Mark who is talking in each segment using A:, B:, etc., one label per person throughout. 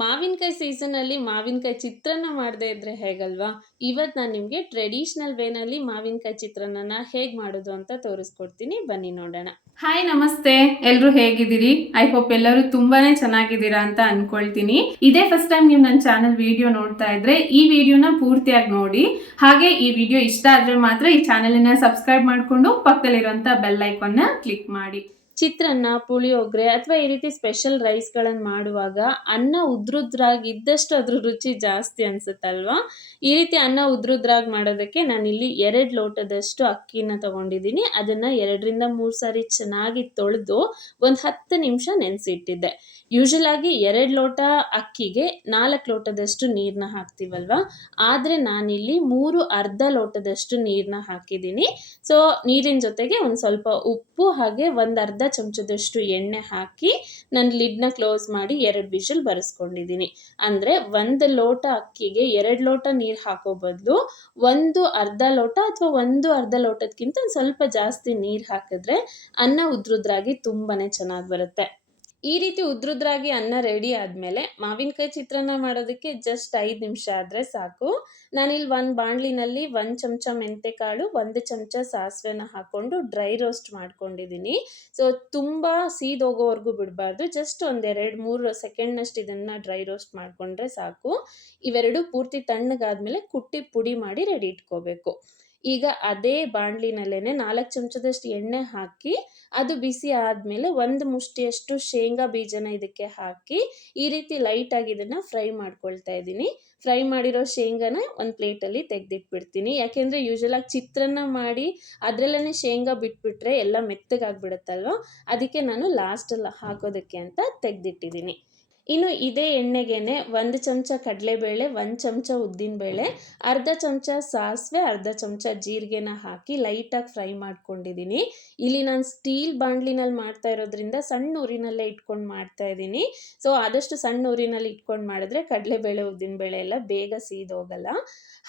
A: ಮಾವಿನಕಾಯಿ ಸೀಸನಲ್ಲಿ ಮಾವಿನಕಾಯಿ ಚಿತ್ರಾನ್ನ ಮಾಡದೇ ಇದ್ರೆ ಹೇಗಲ್ವಾ? ಇವತ್ತು ನಾನು ನಿಮಗೆ ಟ್ರೆಡಿಷ್ನಲ್ ವೇನಲ್ಲಿ ಮಾವಿನಕಾಯಿ ಚಿತ್ರಾನ್ನನ ಹೇಗೆ ಮಾಡೋದು ಅಂತ ತೋರಿಸ್ಕೊಡ್ತೀನಿ. ಬನ್ನಿ ನೋಡೋಣ.
B: ಹಾಯ್ ನಮಸ್ತೆ. ಎಲ್ರು ಹೇಗಿದ್ದೀರಿ? ಐ ಹೋಪ್ ಎಲ್ಲರೂ ತುಂಬಾನೇ ಚೆನ್ನಾಗಿದ್ದೀರಾ ಅಂತ ಅನ್ಕೊಳ್ತೀನಿ. ಇದೇ ಫಸ್ಟ್ ಟೈಮ್ ನೀವು ನನ್ನ ಚಾನಲ್ ವಿಡಿಯೋ ನೋಡ್ತಾ ಇದ್ರೆ ಈ ವಿಡಿಯೋನ ಪೂರ್ತಿಯಾಗಿ ನೋಡಿ. ಹಾಗೆ ಈ ವಿಡಿಯೋ ಇಷ್ಟ ಆದ್ರೆ ಮಾತ್ರ ಈ ಚಾನಲ್ ಸಬ್ಸ್ಕ್ರೈಬ್ ಮಾಡಿಕೊಂಡು ಪಕ್ಕದಲ್ಲಿರುವಂತ ಬೆಲ್ ಐಕಾನ್ನ ಕ್ಲಿಕ್ ಮಾಡಿ.
A: ಚಿತ್ರಾನ್ನ ಪುಳಿಯೋಗರೆ ಅಥವಾ ಈ ರೀತಿ ಸ್ಪೆಷಲ್ ರೈಸ್ಗಳನ್ನು ಮಾಡುವಾಗ ಅನ್ನ ಉದ್ರುದ್ರಾಗಿ ಇದ್ದಷ್ಟು ಅದ್ರ ರುಚಿ ಜಾಸ್ತಿ ಅನ್ಸುತ್ತಲ್ವಾ? ಈ ರೀತಿ ಅನ್ನ ಉದ್ರುದ್ರಾಗಿ ಮಾಡೋದಕ್ಕೆ ನಾನಿಲ್ಲಿ ಎರಡು ಲೋಟದಷ್ಟು ಅಕ್ಕಿನ ತಗೊಂಡಿದ್ದೀನಿ. ಅದನ್ನು ಎರಡರಿಂದ ಮೂರು ಸಾರಿ ಚೆನ್ನಾಗಿ ತೊಳೆದು ಒಂದು ಹತ್ತು ನಿಮಿಷ ನೆನೆಸಿಟ್ಟಿದ್ದೆ. ಯೂಶಲ್ ಆಗಿ ಎರಡು ಲೋಟ ಅಕ್ಕಿಗೆ ನಾಲ್ಕು ಲೋಟದಷ್ಟು ನೀರನ್ನ ಹಾಕ್ತೀವಲ್ವಾ? ಆದರೆ ನಾನಿಲ್ಲಿ ಮೂರು ಅರ್ಧ ಲೋಟದಷ್ಟು ನೀರನ್ನ ಹಾಕಿದ್ದೀನಿ. ಸೊ ನೀರಿನ ಜೊತೆಗೆ ಒಂದು ಸ್ವಲ್ಪ ಉಪ್ಪು ಹಾಗೆ ಒಂದು ಅರ್ಧ ಚಮಚದಷ್ಟು ಎಣ್ಣೆ ಹಾಕಿ ನಾನು ಲಿಡ್ನ ಕ್ಲೋಸ್ ಮಾಡಿ ಎರಡು ವಿಷಲ್ ಬರೆಸ್ಕೊಂಡಿದ್ದೀನಿ. ಅಂದರೆ ಒಂದು ಲೋಟ ಅಕ್ಕಿಗೆ ಎರಡು ಲೋಟ ನೀರು ಹಾಕೋ ಬದಲು ಒಂದು ಅರ್ಧ ಲೋಟ ಅಥವಾ ಒಂದು ಅರ್ಧ ಲೋಟದಕ್ಕಿಂತ ಸ್ವಲ್ಪ ಜಾಸ್ತಿ ನೀರು ಹಾಕಿದ್ರೆ ಅನ್ನ ಉದ್ರುದ್ರಾಗಿ ತುಂಬಾ ಚೆನ್ನಾಗಿ ಬರುತ್ತೆ. ಈ ರೀತಿ ಉದ್ರುದ್ರಾಗಿ ಅನ್ನ ರೆಡಿ ಆದಮೇಲೆ ಮಾವಿನಕಾಯಿ ಚಿತ್ರಾನ್ನ ಮಾಡೋದಕ್ಕೆ ಜಸ್ಟ್ ಐದು ನಿಮಿಷ ಆದರೆ ಸಾಕು. ನಾನಿಲ್ಲಿ ಒಂದು ಬಾಣಲಿನಲ್ಲಿ ಒಂದು ಚಮಚ ಮೆಂತೆಕಾಳು, ಒಂದು ಚಮಚ ಸಾಸಿವೆನ ಹಾಕ್ಕೊಂಡು ಡ್ರೈ ರೋಸ್ಟ್ ಮಾಡ್ಕೊಂಡಿದ್ದೀನಿ ಸೊ ತುಂಬ ಸೀದೋಗೋವರೆಗೂ ಬಿಡಬಾರ್ದು. ಜಸ್ಟ್ ಒಂದೆರಡು, ಮೂರು ಸೆಕೆಂಡ್ನಷ್ಟು ಇದನ್ನು ಡ್ರೈ ರೋಸ್ಟ್ ಮಾಡಿಕೊಂಡ್ರೆ ಸಾಕು. ಇವೆರಡು ಪೂರ್ತಿ ತಣ್ಣಗಾದ್ಮೇಲೆ ಕುಟ್ಟಿ ಪುಡಿ ಮಾಡಿ ರೆಡಿ ಇಟ್ಕೋಬೇಕು. ಈಗ ಅದೇ ಬಾಣಲಿನಲ್ಲೇ ನಾಲ್ಕು ಚಮಚದಷ್ಟು ಎಣ್ಣೆ ಹಾಕಿ, ಅದು ಬಿಸಿ ಆದಮೇಲೆ ಒಂದು ಮುಷ್ಟಿಯಷ್ಟು ಶೇಂಗಾ ಬೀಜನ ಇದಕ್ಕೆ ಹಾಕಿ, ಈ ರೀತಿ ಲೈಟಾಗಿ ಇದನ್ನು ಫ್ರೈ ಮಾಡ್ಕೊಳ್ತಾ ಇದ್ದೀನಿ. ಫ್ರೈ ಮಾಡಿರೋ ಶೇಂಗಾನ ಒಂದು ಪ್ಲೇಟಲ್ಲಿ ತೆಗೆದಿಟ್ಬಿಡ್ತೀನಿ. ಯಾಕೆಂದರೆ ಯೂಶಲಾಗಿ ಚಿತ್ರಾನ್ನ ಮಾಡಿ ಅದರಲ್ಲೇ ಶೇಂಗಾ ಬಿಟ್ಬಿಟ್ರೆ ಎಲ್ಲ ಮೆತ್ತಗಾಗ್ಬಿಡುತ್ತಲ್ವ? ಅದಕ್ಕೆ ನಾನು ಲಾಸ್ಟಲ್ಲಿ ಹಾಕೋದಕ್ಕೆ ಅಂತ ತೆಗೆದಿಟ್ಟಿದ್ದೀನಿ. ಇನ್ನು ಇದೇ ಎಣ್ಣೆಗೇನೆ ಒಂದು ಚಮಚ ಕಡಲೆಬೇಳೆ, ಒಂದು ಚಮಚ ಉದ್ದಿನಬೇಳೆ ಅರ್ಧ ಚಮಚ ಸಾಸಿವೆ, ಅರ್ಧ ಚಮಚ ಜೀರಿಗೆನ ಹಾಕಿ ಲೈಟಾಗಿ ಫ್ರೈ ಮಾಡ್ಕೊಂಡಿದ್ದೀನಿ. ಇಲ್ಲಿ ನಾನು ಸ್ಟೀಲ್ ಬಾಂಡ್ಲಿನಲ್ಲಿ ಮಾಡ್ತಾ ಇರೋದ್ರಿಂದ ಸಣ್ಣ ಊರಿನಲ್ಲೇ ಇಟ್ಕೊಂಡು ಮಾಡ್ತಾ ಇದ್ದೀನಿ. ಸೊ ಆದಷ್ಟು ಸಣ್ಣ ಊರಿನಲ್ಲಿ ಇಟ್ಕೊಂಡು ಮಾಡಿದ್ರೆ ಕಡಲೆಬೇಳೆ ಉದ್ದಿನಬೇಳೆ ಎಲ್ಲ ಬೇಗ ಸೀದೋಗಲ್ಲ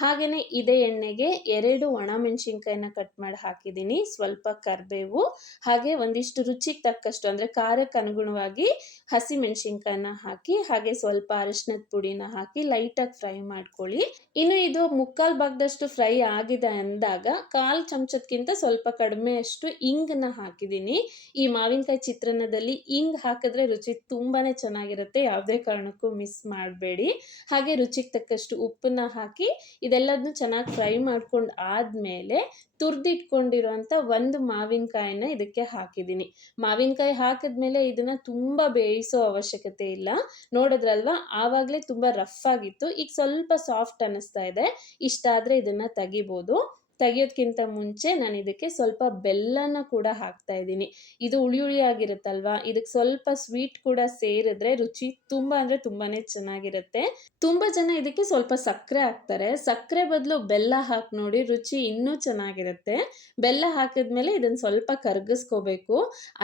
A: ಹಾಗೆಯೇ ಇದೇ ಎಣ್ಣೆಗೆ ಎರಡು ಒಣಮೆಣಸಿನ್ಕಾಯಿನ ಕಟ್ ಮಾಡಿ ಹಾಕಿದ್ದೀನಿ, ಸ್ವಲ್ಪ ಕರಿಬೇವು, ಹಾಗೆ ಒಂದಿಷ್ಟು ರುಚಿಗೆ ತಕ್ಕಷ್ಟು, ಅಂದರೆ ಖಾರಕ್ಕೆ ಅನುಗುಣವಾಗಿ ಹಸಿ ಮೆಣಸಿನ್ಕಾಯಿನ ಹಾಕಿ, ಹಾಗೆ ಸ್ವಲ್ಪ ಅರಿಶಿನದ ಪುಡಿನ ಹಾಕಿ ಲೈಟಾಗಿ ಫ್ರೈ ಮಾಡ್ಕೊಳ್ಳಿ. ಇನ್ನು ಇದು ಮುಕ್ಕಾಲು ಭಾಗದಷ್ಟು ಫ್ರೈ ಆಗಿದೆ ಅಂದಾಗ ಕಾಲು ಚಮಚದಕ್ಕಿಂತ ಸ್ವಲ್ಪ ಕಡಿಮೆ ಅಷ್ಟು ಇಂಗನ್ನ ಹಾಕಿದ್ದೀನಿ. ಈ ಮಾವಿನಕಾಯಿ ಚಿತ್ರಾನ್ನದಲ್ಲಿ ಇಂಗ್ ಹಾಕಿದ್ರೆ ರುಚಿ ತುಂಬಾ ಚೆನ್ನಾಗಿರುತ್ತೆ, ಯಾವುದೇ ಕಾರಣಕ್ಕೂ ಮಿಸ್ ಮಾಡಬೇಡಿ. ಹಾಗೆ ರುಚಿಗೆ ತಕ್ಕಷ್ಟು ಉಪ್ಪನ್ನ ಹಾಕಿ ಇದೆಲ್ಲದನ್ನು ಚೆನ್ನಾಗಿ ಫ್ರೈ ಮಾಡ್ಕೊಂಡು ಆದ್ಮೇಲೆ ತುರಿದಿಟ್ಕೊಂಡಿರೋಂಥ ಒಂದು ಮಾವಿನಕಾಯಿನ ಇದಕ್ಕೆ ಹಾಕಿದ್ದೀನಿ. ಮಾವಿನಕಾಯಿ ಹಾಕಿದ್ಮೇಲೆ ಇದನ್ನು ತುಂಬ ಬೇಯಿಸೋ ಅವಶ್ಯಕತೆ ಇಲ್ಲ. ನೋಡಿದ್ರಲ್ವಾ? ಆವಾಗಲೇ ತುಂಬ ರಫ್ ಆಗಿತ್ತು. ಈಗ ಸ್ವಲ್ಪ ಸಾಫ್ಟ್ ಅನ್ನಿಸ್ತಾ ಇದೆ. ಇಷ್ಟ ಆದರೆ ಇದನ್ನು ತೆಗಿಬೋದು. ತೆಗಿಯೋದಕ್ಕಿಂತ ಮುಂಚೆ ನಾನು ಇದಕ್ಕೆ ಸ್ವಲ್ಪ ಬೆಲ್ಲನ ಕೂಡ ಹಾಕ್ತಾ ಇದ್ದೀನಿ. ಇದು ಹುಳಿ ಹುಳಿಯಾಗಿರುತ್ತಲ್ವಾ ಇದಕ್ಕೆ ಸ್ವಲ್ಪ ಸ್ವೀಟ್ ಕೂಡ ಸೇರಿದ್ರೆ ರುಚಿ ತುಂಬ ಅಂದರೆ ತುಂಬಾ ಚೆನ್ನಾಗಿರುತ್ತೆ. ತುಂಬ ಜನ ಇದಕ್ಕೆ ಸ್ವಲ್ಪ ಸಕ್ಕರೆ ಹಾಕ್ತಾರೆ. ಸಕ್ಕರೆ ಬದಲು ಬೆಲ್ಲ ಹಾಕಿ ನೋಡಿ ರುಚಿ ಇನ್ನೂ ಚೆನ್ನಾಗಿರುತ್ತೆ. ಬೆಲ್ಲ ಹಾಕಿದ್ಮೇಲೆ ಇದನ್ನು ಸ್ವಲ್ಪ ಕರಗಿಸ್ಕೋಬೇಕು.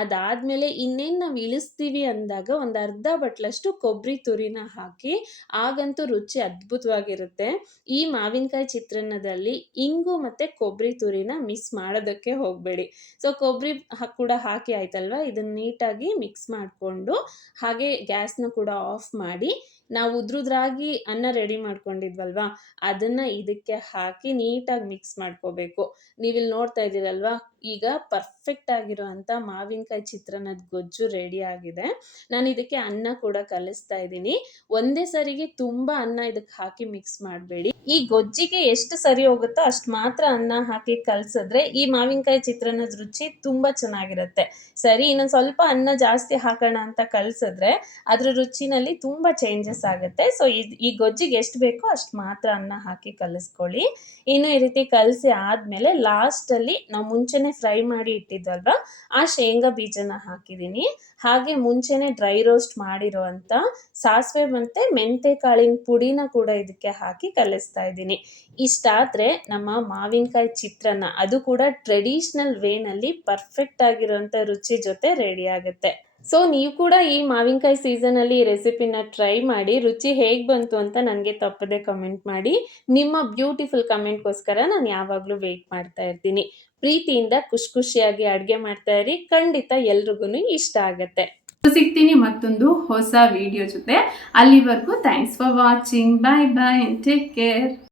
A: ಅದಾದಮೇಲೆ ಇನ್ನೇನು ನಾವು ಇಳಿಸ್ತೀವಿ ಅಂದಾಗ ಒಂದು ಅರ್ಧ ಬಟ್ಲಷ್ಟು ಕೊಬ್ಬರಿ ತುರಿನ ಹಾಕಿ ಆಗಂತೂ ರುಚಿ ಅದ್ಭುತವಾಗಿರುತ್ತೆ. ಈ ಮಾವಿನಕಾಯಿ ಚಿತ್ರಾನ್ನದಲ್ಲಿ ಇಂಗು ಮತ್ತು ಕೊಬ್ಬರಿ ತುರಿನ ಮಿಸ್ ಮಾಡೋದಕ್ಕೆ ಹೋಗಬೇಡಿ. ಸೊ ಕೊಬ್ಬರಿ ಕೂಡ ಹಾಕಿ ಆಯ್ತಲ್ವಾ? ಇದನ್ನ ನೀಟಾಗಿ ಮಿಕ್ಸ್ ಮಾಡಿಕೊಂಡು ಹಾಗೆ ಗ್ಯಾಸ್ನ ಕೂಡ ಆಫ್ ಮಾಡಿ ನಾವು ಉದ್ರುದ್ರಾಗಿ ಅನ್ನ ರೆಡಿ ಮಾಡ್ಕೊಂಡಿದ್ವಲ್ವಾ? ಅದನ್ನ ಇದಕ್ಕೆ ಹಾಕಿ ನೀಟಾಗಿ ಮಿಕ್ಸ್ ಮಾಡ್ಕೋಬೇಕು. ನೀವಿಲ್ಲಿ ನೋಡ್ತಾ ಇದ್ದೀರಲ್ವಾ? ಈಗ ಪರ್ಫೆಕ್ಟ್ ಆಗಿರುವಂಥ ಮಾವಿನಕಾಯಿ ಚಿತ್ರಾನ್ನದ ಗೊಜ್ಜು ರೆಡಿ ಆಗಿದೆ. ನಾನು ಇದಕ್ಕೆ ಅನ್ನ ಕೂಡ ಕಲಿಸ್ತಾ ಇದ್ದೀನಿ. ಒಂದೇ ಸರಿಗೆ ತುಂಬ ಅನ್ನ ಇದಕ್ಕೆ ಹಾಕಿ ಮಿಕ್ಸ್ ಮಾಡಬೇಡಿ. ಈ ಗೊಜ್ಜಿಗೆ ಎಷ್ಟು ಸರಿ ಹೋಗುತ್ತೋ ಅಷ್ಟು ಮಾತ್ರ ಅನ್ನ ಹಾಕಿ ಕಲಸಿದ್ರೆ ಈ ಮಾವಿನಕಾಯಿ ಚಿತ್ರಾನ್ನದ ರುಚಿ ತುಂಬ ಚೆನ್ನಾಗಿರುತ್ತೆ. ಸರಿ, ಇನ್ನೊಂದು ಸ್ವಲ್ಪ ಅನ್ನ ಜಾಸ್ತಿ ಹಾಕೋಣ ಅಂತ ಕಲಸಿದ್ರೆ ಅದ್ರ ರುಚಿನಲ್ಲಿ ತುಂಬಾ ಚೇಂಜಸ್ ಆಗುತ್ತೆ. ಸೊ ಈ ಗೊಜ್ಜಿಗೆ ಎಷ್ಟು ಬೇಕೋ ಅಷ್ಟು ಮಾತ್ರ ಅನ್ನ ಹಾಕಿ ಕಲಿಸ್ಕೊಳ್ಳಿ. ಇನ್ನು ಈ ರೀತಿ ಕಲಸಿ ಆದಮೇಲೆ ಲಾಸ್ಟಲ್ಲಿ ನಾವು ಮುಂಚೆನೆ ಫ್ರೈ ಮಾಡಿ ಇಟ್ಟಿದ್ದಲ್ವ, ಆ ಶೇಂಗಾ ಬೀಜನ ಹಾಕಿದ್ದೀನಿ ಹಾಗೆ ಮುಂಚೆನೆ ಡ್ರೈ ರೋಸ್ಟ್ ಮಾಡಿರೋವಂಥ ಸಾಸಿವೆ ಮತ್ತೆ ಮೆಂತೆ ಕಾಳಿನ ಪುಡಿನ ಕೂಡ ಇದಕ್ಕೆ ಹಾಕಿ ಕಲಿಸ್ತಾ ಇದ್ದೀನಿ ಇಷ್ಟಾದರೆ ನಮ್ಮ ಮಾವಿನಕಾಯಿ ಚಿತ್ರಾನ್ನ, ಅದು ಕೂಡ ಟ್ರೆಡಿಷ್ನಲ್ ವೇನಲ್ಲಿ ಪರ್ಫೆಕ್ಟ್ ಆಗಿರುವಂಥ ರುಚಿ ಜೊತೆ ರೆಡಿ ಆಗುತ್ತೆ. ಸೊ ನೀವು ಕೂಡ ಈ ಮಾವಿನಕಾಯಿ ಸೀಸನಲ್ಲಿ ಈ ರೆಸಿಪಿನ ಟ್ರೈ ಮಾಡಿ, ರುಚಿ ಹೇಗೆ ಬಂತು ಅಂತ ನನಗೆ ತಪ್ಪದೆ ಕಮೆಂಟ್ ಮಾಡಿ. ನಿಮ್ಮ ಬ್ಯೂಟಿಫುಲ್ ಕಮೆಂಟ್ಗೋಸ್ಕರ ನಾನು ಯಾವಾಗಲೂ ವೆಯ್ಟ್ ಮಾಡ್ತಾ ಇರ್ತೀನಿ. ಪ್ರೀತಿಯಿಂದ ಖುಷಿ ಖುಷಿಯಾಗಿ ಅಡುಗೆ ಮಾಡ್ತಾ ಇರಿ. ಖಂಡಿತ ಎಲ್ರಿಗೂ ಇಷ್ಟ ಆಗುತ್ತೆ.
B: ಸಿಗ್ತೀನಿ ಮತ್ತೊಂದು ಹೊಸ ವಿಡಿಯೋ ಜೊತೆ. ಅಲ್ಲಿವರೆಗೂ thanks for watching bye bye take care